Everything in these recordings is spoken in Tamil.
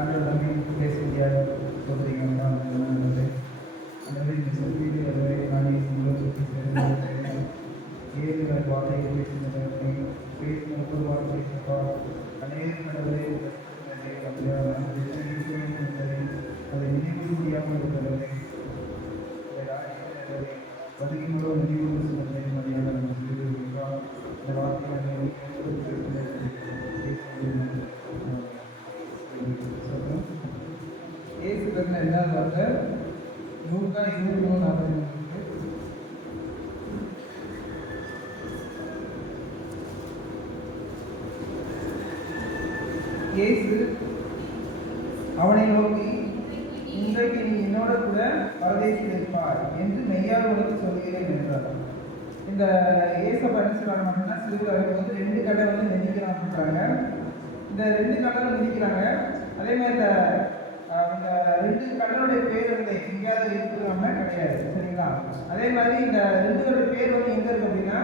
ஆண்டவர் நம்பி பேசிய சொல்றீங்கன்னா அந்த மாதிரி சொல்லி அதை நான் ஏழு வார்த்தையை பேசினதை பேசின ஒவ்வொரு வார்த்தை பேசினப்பா அநேக கடவுளை அதை நினைவு முடியாமல் இருக்கிறதை பதினோட நினைவு சொன்னதை மதியான நம்ம சொல்லியிருக்கோம். இந்த வார்த்தைகளை ஏசு பேரில் என்ன வார்த்தை நூறுக்கா 23 இயேசு அவனை நோக்கி இன்றைக்கு நீ என்னோட கூட பரதேசில் இருப்பார் என்று மெய்யாக உனக்கு சொல்கிறேன் என்றார். இந்த ஏசப்பா என்ன சொல்றாங்க அப்படின்னா சிறுவர் வந்து 2 கடை வந்து மிதிக்கிறாங்க. இந்த 2 கடலை மிதிக்கிறாங்க. அதே மாதிரி இந்த 2 கடலுடைய பேர் வந்து எங்கேயாவது இருக்கிறாங்க கிடையாது, சரிங்களா? அதே மாதிரி இந்த 2 பேர் வந்து எங்க இருக்கு அப்படின்னா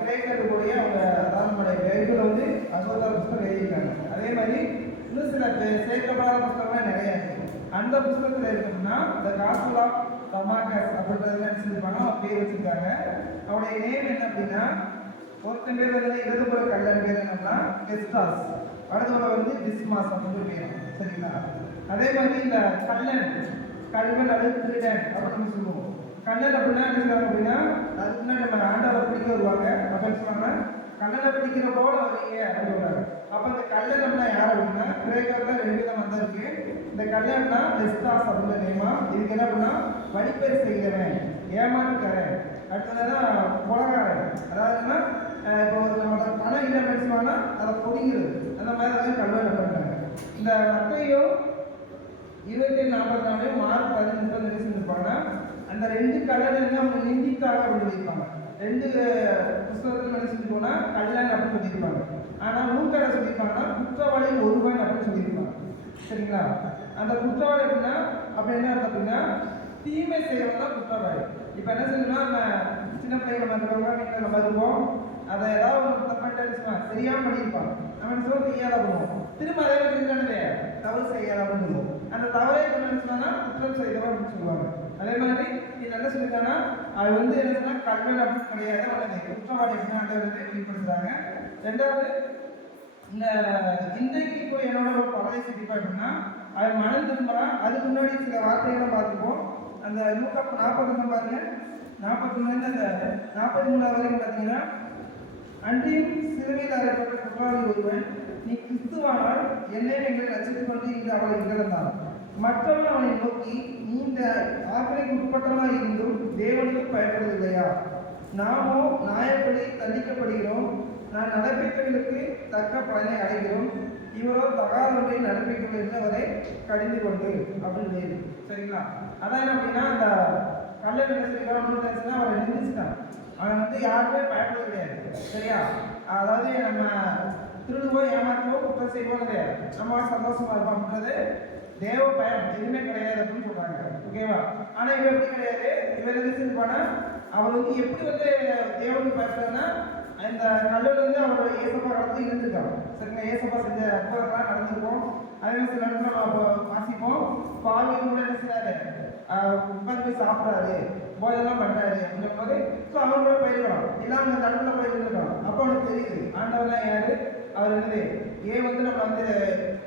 கிரேக்கர்களுடைய அவங்க அதாவது நம்மளுடைய பைபிள் வந்து அசோதா புஸ்தகம் எழுதியிருக்காங்க. அதே மாதிரி இன்னும் சில சேர்க்கப்படாத புஸ்தகம்லாம் நிறைய இருக்கு. அந்த புஸ்தகத்தில் இருக்கணும்னா இந்த காஸ்பல் ஆஃப் டமாகஸ் அப்படின்றதுல நினைச்சிருப்பாங்க, அவன் பேர் வச்சிருக்காங்க. அவனுடைய நேம் என்ன அப்படின்னா ஒருத்தன் பேர் வந்து இடதுபுற கல்லன் பேர் என்னன்னா கெஸ்டாஸ், அடுத்தவரை வந்து டிஸ்மாஸ் அப்படின்னு பேர், சரிங்களா? அதே மாதிரி இந்த கல்வன் அல்லது திருடன் அப்படின்னு சொல்லுவோம். கல்லன் அப்படின்னா என்ன சொல்லுவாங்க அப்படின்னா அதுக்கு முன்னாடி நம்ம ஆண்டவரை பிடிக்க வருவாங்க. அப்படின்னு சொல்லுவாங்க கல்லனை பிடிக்கிற போல வரீங்க அப்படின்றாங்க. அப்போ இந்த கல்லணம்னா யார் அப்படின்னா கிரேக்கர்ல 2 விதம் தான் இருக்கு. இந்த கல்லணம்னா டெஸ்டாஸ் அப்படின்ற நேமா. இதுக்கு என்ன அப்படின்னா வழிப்பேர் செய்கிறவன், ஏமாற்றுக்கிறேன், அடுத்ததான் கொலகாரன். அதாவதுன்னா இப்போ நம்மளோட பணம் இல்லை பேசுவாங்கன்னா அதை பொதிங்கிறது, அந்த மாதிரி தான் கல்வன் அப்படின்றாங்க. இந்த மத்தையோ 27:44 மார்க் 13 செஞ்சிருப்பாங்க. அந்த 2 கல்லன் அவங்க நிந்தித்தாக அப்படின்னு சொல்லியிருப்பாங்க. 2 புஸ்தகத்தில் நினைச்சிட்டு போனா கல்லன் அப்படின்னு சொல்லியிருப்பாங்க. ஆனால் நூற்கரை சொல்லியிருப்பாங்கன்னா குற்றவாளி ஒருவன் அப்படின்னு சொல்லியிருப்பாங்க, சரிங்களா? அந்த குற்றவாளி அப்படின்னா அப்படி என்ன அர்த்தம் அப்படின்னா தீமை செய்யறவங்க தான் குற்றவாளி. இப்போ என்ன செய்யணும்னா நம்ம சின்ன பிள்ளைங்க வீட்டில் நம்ம இருப்போம், அதை ஏதாவது ஒரு தப்பாக சரியாக பண்ணியிருப்பாங்க, நம்ம என்ன சொல்ல செய்யாத பண்ணுவோம், திரும்ப அதே மாதிரி தவறு செய்யாத அப்படின்னு சொல்லுவோம். அந்த தவறை நினைச்சோம்னா குற்றம் செய்தவன் அப்படின்னு சொல்லுவாங்க. அதே மாதிரி இது என்ன சொல்லிட்டாங்கன்னா அது வந்து என்ன சொன்னா கல்வன் அப்படின்னு கிடையாது, அல்லது குற்றவாளி அப்படின்னு வெளிப்படுத்துறாங்க. 2வது இந்த இன்றைக்கு இப்போ என்னோட ஒரு பரதேசி இருப்பா அப்படின்னா அவன் மனம் திரும்பலாம். அதுக்கு முன்னாடி சில வார்த்தைகள்லாம் பார்த்துப்போம். அந்த 140 பாருங்க, 41 அந்த 43 வரைக்கும் பார்த்தீங்கன்னா அன்றையும் சிறுவையில் அறையப்பட்ட குற்றவாளி ஒருவன் நீ கிறிஸ்துவானால் என்னை எங்களை ரசித்துக் கொண்டு இங்கு அவளை இழந்தான். மற்றவன் அவனை நோக்கி நீ இந்த ஆக்கினைக்கு உட்பட்டமாக இருந்தும் தேவனுக்கு பயன்படுவதில்லையா? நாமோ நியாயப்படி தண்டிக்கப்படுகிறோம், நான் நடப்பித்தவர்களுக்கு தக்க பலனை அடைகிறோம், இவரோ தகாத முறையில் நடப்பிக்கவில்லை என்று அவரை கடிந்து கொண்டு அப்படின்னு, சரிங்களா? அதான் என்ன அப்படின்னா அந்த கல்லன் நினைச்சுன்னா அவரை நிந்திச்சுட்டான். அவன் வந்து யாருமே பயன்படுத்த கிடையாது, சரியா? அதாவது நம்ம திருடுவோ ஏமாற்றுவோ குற்றம் செய்வோம் கிடையாது, நம்ம சந்தோஷமா இருப்போம்ன்றது தேவ பயம் எதுவுமே கிடையாது அப்படின்னு சொல்றாங்க, ஓகேவா? ஆனா இவன் எப்படி கிடையாது, இவர் நினைச்சிருப்பானா அவர் வந்து எப்படி வந்து தேவனுக்கு பயப்படுறதுன்னா இந்த கல்லூரி வந்து அவரோட ஏசப்பா கடந்து இருந்திருக்காங்க, சரிங்களா? ஏசப்பா செஞ்ச அற்புதம்லாம் நடந்திருக்கும். அதே மாதிரி சில இடத்துல நம்ம வாசிப்போம், பாவியும் கூட என்ன செய்யறாரு, உட்காந்து போய் சாப்பிட்றாரு, போதெல்லாம் பண்றாரு அப்படின்ற போது ஸோ அவங்களோட பயிர்க்கலாம் எல்லாம் அவங்க நடுவில் பயிர்ந்துருக்கலாம். அப்போ அவனுக்கு தெரியுது ஆண்டவர்லாம் யாரு, அவர் என்னது ஏன் வந்து நம்ம வந்து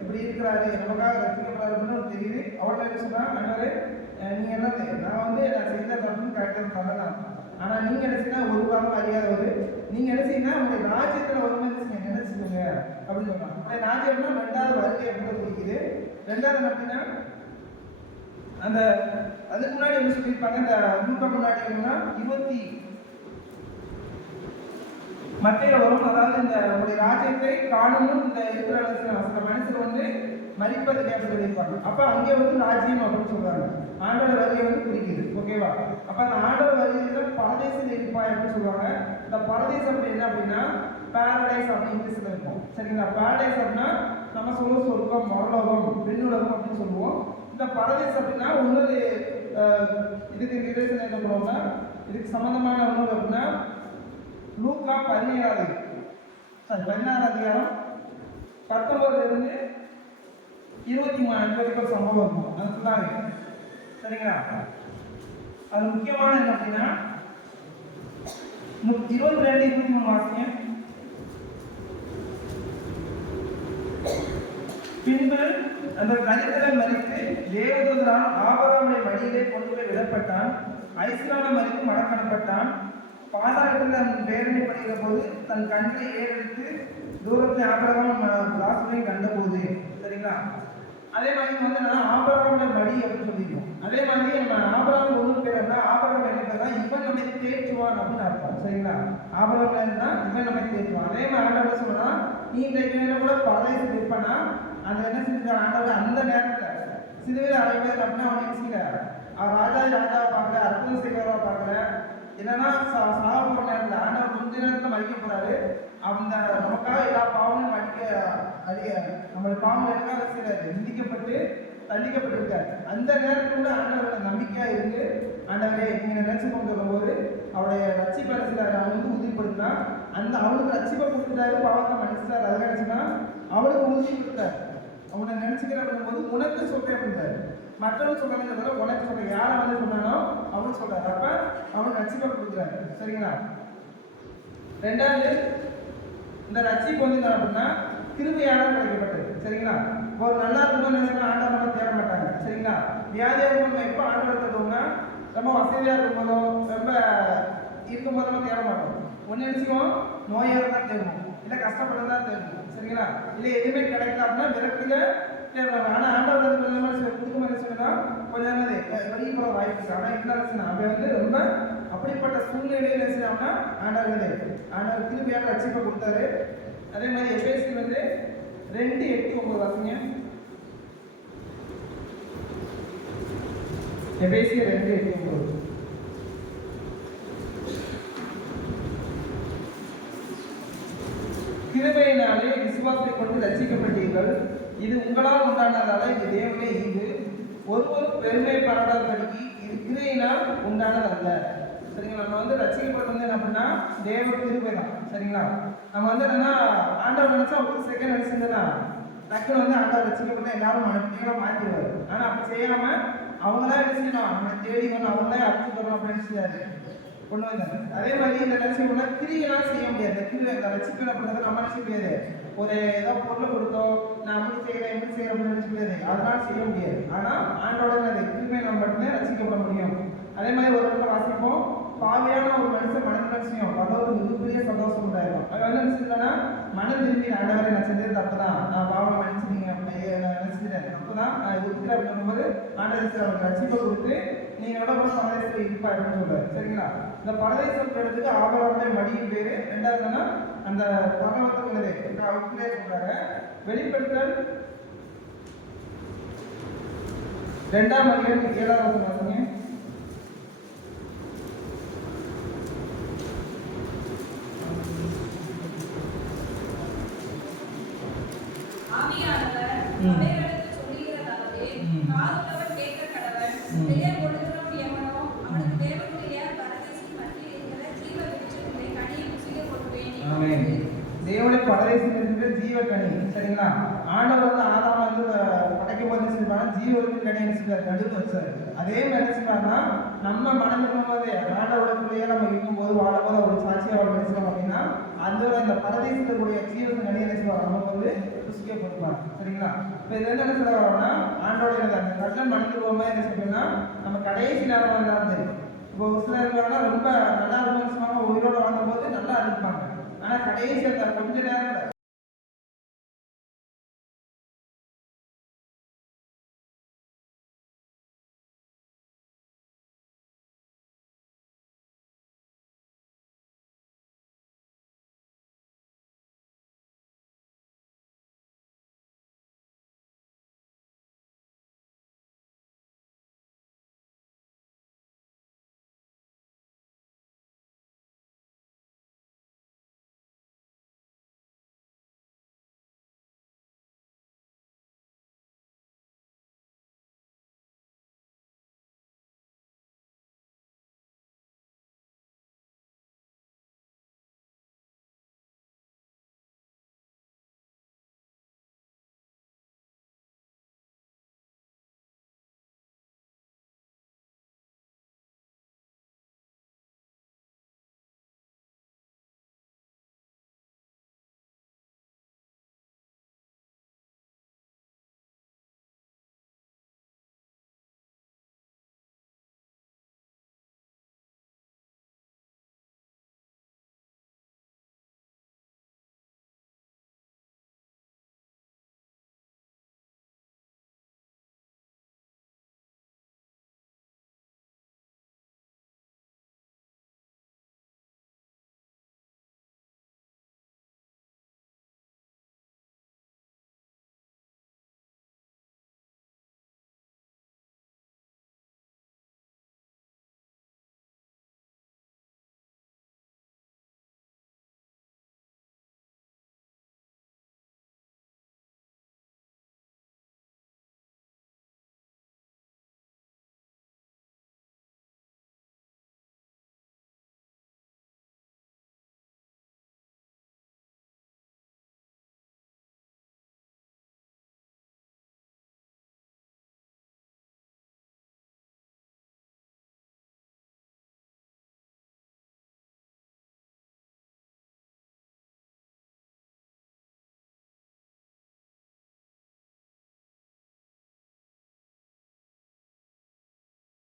இப்படி இருக்கிறாரு, நமக்காக ரசிக்கப்படாது அப்படின்னு தெரியுது. அவர்கிட்ட என்ன சொன்னா ஆண்டவரே நீங்க என்னது நான் வந்து நான் செய்த தப்புன்னு கரெக்டாக சொல்லலாம், ஆனா நீங்க என்ன செய்யணும் ஒரு வாரம் அறியாதவர், நீங்க என்ன செய்யணும் உங்களுடைய ராஜ்யத்துல வரும்போது நினைச்சுக்கோங்க அப்படின்னு சொன்னாங்க. உங்களுடைய ராஜ்யம்னா 2வது வருகை அப்படின்னு குறிக்குது. 2வது அப்படின்னா அந்த அதுக்கு முன்னாடி என்ன சொல்லியிருப்பாங்க, இந்த நூற்று முன்னாடி 20 மத்தியில வரும். அதாவது இந்த உங்களுடைய ராஜ்யத்தை காணணும் இந்த இருக்கிற மனுஷன் வந்து மதிப்பது கேட்டு சொல்லியிருப்பாங்க. அப்ப அங்கே வந்து ராஜ்யம் அப்படின்னு சொல்றாங்க, ஆண்டோட வருகை வந்து குறிக்குது, ஓகேவா? அப்ப அந்த ஆண்டோட வருகையில பரதேசத்தில் இருப்பாய் அப்படின்னு சொல்லுவாங்க. இந்த பரதேசம் அப்படி என்ன அப்படின்னா பேரடைஸ் அப்படின்னு இங்கிலீஷ்ல இருக்கும், சரிங்களா? பேரடைஸ் அப்படின்னா நம்ம சொல்லுவோம் சொர்க்கம், மரலோகம், விண்ணுலகம் அப்படின்னு சொல்லுவோம். இந்த பரதேசம் அப்படின்னா இன்னொரு இதுக்கு ரிலேஷன் என்ன பண்ணுவோம்னா இதுக்கு சம்பந்தமான ஒன்று அப்படின்னா லூக்கா 16 அதிகாரம் 19 இருந்து 23 வரைக்கும் ஒரு சம்பவம் இருக்கும். அது ஃபுல்லாகவே சரிங்களா. அது முக்கியமான என்ன அப்படின்னா 22 23 வாசிங்க. பின்பு அந்த தரித்திரன் மரித்து தேவதூதரால் ஆபிரகாமுடைய மடியிலே கொண்டு போய் விடப்பட்டான். ஐஸ்வரான மரித்து மடக்கணப்பட்டான். பாதாளத்தில் அவன் வேதனைப்படுகிற போது தன் கண்களை ஏறெடுத்து தூரத்தில் ஆபிரகாம் லாசரையும் கண்டபோது சரிங்களா. அதே மாதிரி வந்து நான் ஆபிரகாமுடைய மடி அப்படின்னு சொல்லியிருக்கோம். அதே மாதிரி நம்ம ஆபிரகாம் ஒன்று பேர் அப்படின்னா ஆபிரகாம் என்ன பேர்னா இவன் நம்மை தேற்றுவான் அப்படின்னு அர்த்தம் சரிங்களா. ஆபிரகாம் இருந்தா இவன் நம்மை தேற்றுவான். அதே மாதிரி ஆண்டவர் சொல்லணும்னா நீ இந்த கூட பரதேசம் இருப்பனா அந்த என்ன செஞ்சார் ஆண்டவர் அந்த நேரத்தில் சிறுவில் அரைவர் அப்படின்னா அவன் நினைச்சுக்கிறார். அவர் ராஜாவை பார்க்கல, அற்புதம் செய்கிறவா பார்க்கல, என்னன்னா சாக போற நேரத்தில் ஆண்டவர் கொஞ்ச நேரத்தில் மறிக்க போறாரு. அந்த நமக்காக எல்லா பாவமும் நம்மளுடைய பாவம் எனக்காக செய்யறாரு, நிந்திக்கப்பட்டு தண்டிக்கப்பட்டிருக்காரு. அந்த நேரத்துல ஆண்டவரோட நம்பிக்கையா இருந்து ஆண்டவரே நீங்க நினைச்சு கொண்டு வரும்போது அவருடைய ரட்சிப்பை அவன் வந்து உறுதிப்படுத்தினா அந்த அவனுக்கு ரட்சிப்பை கொடுத்துட்டாரு, பாவத்தை மன்னிச்சிட்டாரு. அதை நினைச்சுன்னா அவனுக்கு உறுதி கொடுத்தாரு. அவனை நினைச்சுக்கிறேன் போது உனக்கு சொல்றேன் அப்படின்றாரு. மற்றவங்க சொல்றாங்க உனக்கு சொல்றேன், யாரை வந்து சொன்னானோ அவனு சொல்றாரு. அப்ப அவனுக்கு ரட்சிப்பை கொடுக்குறாரு சரிங்களா. ரெண்டாவது இந்த ரட்சிப்பு வந்து என்ன அப்படின்னா கிருபையால கிடைக்கப்பட்டது சரிங்களா. ஒரு நல்லா இருக்கணும்னு நினைச்சா ஆண்டவரை தேட மாட்டாங்க சரிங்களா. வியாதியா இருக்கணும் எப்போ ஆண்டவரை தேடுவோம்னா ரொம்ப வசதியா இருக்கும்போதோ ரொம்ப இருக்கும்போதோ தேட மாட்டோம். ஒன்று நினைச்சுவோம் நோயாக தான் தேடுவோம், இல்லை கஷ்டப்பட்டதான் தேடுவோம் சரிங்களா. இல்லை எதுவுமே கிடைக்கல அப்படின்னா விரக்தியில தேடுவாங்க. ஆனால் ஆண்டவர் வந்து கொடுக்க மாதிரி சொன்னா கொஞ்சம் வெளியே போகிற வாய்ப்பு இருக்கு. ஆனால் இருந்தாலும் அவன் வந்து ரொம்ப அப்படிப்பட்ட சூழ்நிலையில நினைச்சாங்கன்னா ஆண்டவர் கிருபையாக ரட்சிப்பை கொடுத்தாரு. அதே மாதிரி எபேசியர் வந்து 2:8-9 வாசிங்க. எபேசியர் 2:8-9. கிருபையினாலே விசுவாசத்தை கொண்டு ரட்சிக்கப்பட்டீர்கள், இது உங்களால் உண்டானதால இது தேவனே ஈவு, ஒருவர் பெருமை பாராட்டாதபடிக்கு இது கிருபையினால் உண்டானதல்ல சரிங்களா. நம்ம வந்து ரட்சிக்கப்பட்டது என்ன அப்படின்னா தேவ கிருபை தான் சரிங்களா. நம்ம வந்து என்னன்னா ஆண்டவர் நினைச்சா ஒரு செகண்ட் நினைச்சிருந்தா டக்குன்னு வந்து ஆண்டவர் ரட்சிக்கப்பட்ட எல்லாரும் மனுஷங்களா மாற்றிடுவாரு. ஆனால் அப்படி செய்யாம அவங்களாம் என்ன செய்யணும், அவங்களை தேடி கொண்டு அவங்களே அர்த்தம் அப்படின்னு செய்யாது கொண்டு வந்தாங்க. அதே மாதிரி இந்த ரட்சிப்பை கிரியெல்லாம் செய்ய முடியாது. இந்த ரட்சிப்பு அப்படின்றத நம்ம நினைச்ச முடியாது. ஒரு ஏதோ பொருளை கொடுத்தோம் நான் அப்படி செய்யறேன் எப்படி செய்யறேன் அப்படின்னு நினைச்ச முடியாது, அதனால செய்ய முடியாது. ஆனால் ஆண்டோட கிருபை நம்ம மட்டும்தான் ரட்சிக்கப்பட முடியும். அதே மாதிரி ஒரு இடத்துல வாசிப்போம், பாவியான ஒரு மனுஷன் மனம் நினைச்சியும் அதாவது மிகப்பெரிய சந்தோஷம் உண்டாயிரும். அது வந்து நினைச்சிருந்தா மனம் திரும்பி ஆண்டவரை நான் செஞ்சது தப்பு தான், நான் பாவம் நினைச்சிட்டீங்க நினைச்சிட்டேன் தப்பு தான் நான் இருக்கிறேன் அப்படின்னு சொல்லும்போது ஆண்டவர் அவருக்கு ரட்சிப்பை கொடுத்து நீங்களோட கூட பரதேசத்தில் இருப்பா அப்படின்னு சொல்றாரு சரிங்களா. இந்த பரதேசம் இடத்துக்கு ஆபராவுடைய மடியின் பேரு. ரெண்டாவதுன்னா அந்த பரவத்துக்குள்ளதே அவங்களே சொல்றாங்க. வெளிப்படுத்தல் 2:7 வாசிங்க. தேவனுடைய பரதேசம் இருக்கிற ஜீவ கனி சரிங்களா. ஆண்டவர் வந்து ஆதாம வந்து படைக்கும் போது நினைச்சிருப்பாங்க ஜீவருக்கு கனி நினைச்சிருக்காரு, நடுவில் வச்சாரு. அதே மாதிரி நினைச்சிருப்பாங்கன்னா நம்ம மனதிலும் போது ஆண்டவரோட பிள்ளையா நம்ம இருக்கும்போது வாழும்போது அவருடைய சாட்சியாக அவர் நினைச்சிருக்கோம் அப்படின்னா அந்த பரதேசத்துடைய ஜீவன் கனி நினைச்சிருவாங்க நம்ம வந்து ருசிக்க கொடுப்பாங்க சரிங்களா. இப்போ இது என்ன சொல்லுவாங்கன்னா ஆண்டோட அந்த கட்டன் மனதில் என்ன சொல்றோம்னா நம்ம கடைசி நேரம் வந்தாலும் சரி. இப்போ ஒரு சிலர் ரொம்ப நல்லா இருக்கும் உயிரோட வாழ்ந்த போது நல்லா இருப்பாங்க, ஆனால் கடைசி அந்த கொஞ்ச நேரம்